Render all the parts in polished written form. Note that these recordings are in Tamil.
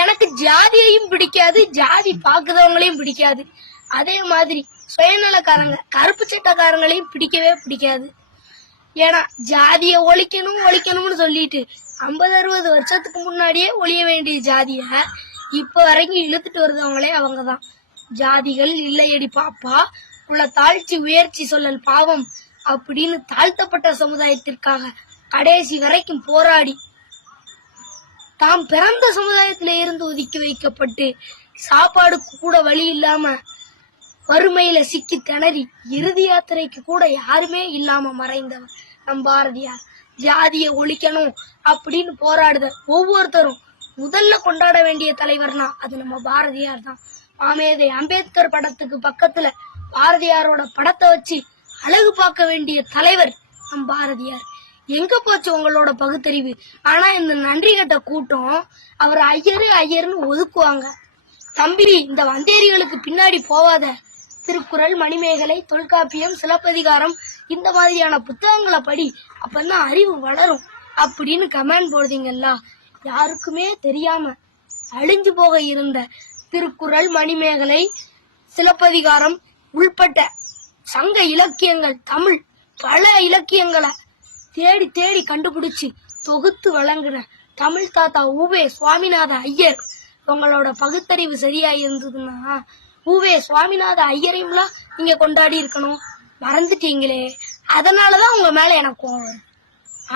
எனக்கு ஜாதியையும் பிடிக்காது, ஜாதி பாக்குறவங்களையும் பிடிக்காது. அதே மாதிரி சுயநலக்காரங்க கருப்பு சட்டக்காரங்களையும் பிடிக்கவே பிடிக்காது. ஏன்னா ஜாதிய ஒழிக்கணும்னு சொல்லிட்டு 50-60 வருஷத்துக்கு முன்னாடியே ஒழிய வேண்டிய ஜாதிய இப்ப வரைக்கும் இழுத்துட்டு வருதவங்களே அவங்கதான். ஜாதிகள் இல்லையடி பாப்பா, உள்ள தாழ்ச்சி உயர்ச்சி சொல்லல் பாவம் அப்படின்னு தாழ்த்தப்பட்ட சமுதாயத்திற்காக கடைசி வரைக்கும் போராடி தாம் பிறந்த சமுதாயத்தில இருந்து ஒதுக்கி வைக்கப்பட்டு சாப்பாடுக்கு கூட வழி இல்லாம வறுமையில சிக்கி திணறி இறுதி யாத்திரைக்கு கூட யாருமே இல்லாம மறைந்தவர் நம் பாரதியார். ஜாதியை ஒழிக்கணும் அப்படின்னு போராடுத ஒவ்வொருத்தரும் முதல்ல கொண்டாட வேண்டிய தலைவர்னா அது நம்ம பாரதியார் தான். மாமேதை அம்பேத்கர் படத்துக்கு பக்கத்துல பாரதியாரோட படத்தை வச்சு அழகு பார்க்க வேண்டிய தலைவர் நம் பாரதியார். எங்க போச்சு உங்களோட பகுத்தறிவு? ஆனா இந்த நன்றி கட்ட கூட்டம் அவர் ஐயர்னு ஒதுக்குவாங்க. தம்பி, இந்த வந்தேரிகளுக்கு பின்னாடி போவாத. திருக்குறள், மணிமேகலை, தொல்காப்பியம், சிலப்பதிகாரம் இந்த மாதிரியான புத்தகங்களை படி, அப்பதான் அறிவு வளரும் அப்படின்னு கமெண்ட் போடுறீங்கல்ல. யாருக்குமே தெரியாம அழிஞ்சு போக இருந்த திருக்குறள், மணிமேகலை, சிலப்பதிகாரம் உள்பட்ட சங்க இலக்கியங்கள், தமிழ் பல இலக்கியங்களை தேடி தேடி கண்டுபிடிச்சு தொகுத்து வழங்குற தமிழ் தாத்தா உவே சுவாமிநாத ஐயர். உங்களோட பகுத்தறிவு சரியா இருந்ததுன்னா உவே சுவாமிநாத ஐயரையும்லாம் நீங்க கொண்டாடி இருக்கணும். மறந்துட்டீங்களே, அதனாலதான் உங்க மேல எனக்கு கோவம் வரும்.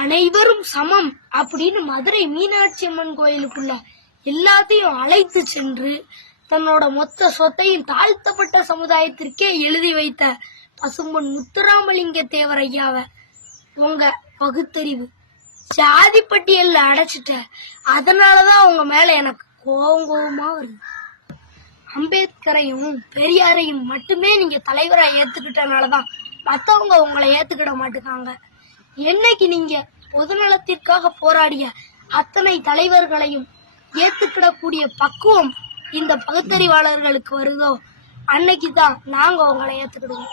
அனைவரும் சமம் அப்படின்னு மதுரை மீனாட்சி அம்மன் கோயிலுக்குள்ள எல்லாத்தையும் அழைத்து சென்று தன்னோட மொத்த சொத்தையும் தாழ்த்தப்பட்ட சமுதாயத்திற்கே எழுதி வைத்த பசும்பொன் முத்துராமலிங்க தேவர் ஐயாவை உங்க பகுத்தறிவு சாதி பட்டியல்ல அடைச்சிட்ட. அதனாலதான் உங்க மேல எனக்கு கோவமா வருது. அம்பேத்கரையும் பெரியாரையும் மட்டுமே நீங்க தலைவரா ஏத்துக்கிட்டனாலதான் மத்தவங்க உங்களை ஏத்துக்கிட மாட்டுக்காங்க. என்னைக்கு நீங்க பொதுநலத்திற்காக போராடிய அத்தனை தலைவர்களையும் ஏத்துக்கிடக்கூடிய பக்குவம் இந்த பகுத்தறிவாளர்களுக்கு வருதோ அன்னைக்குதான் நாங்க உங்களை ஏத்துக்கிடுவோம்.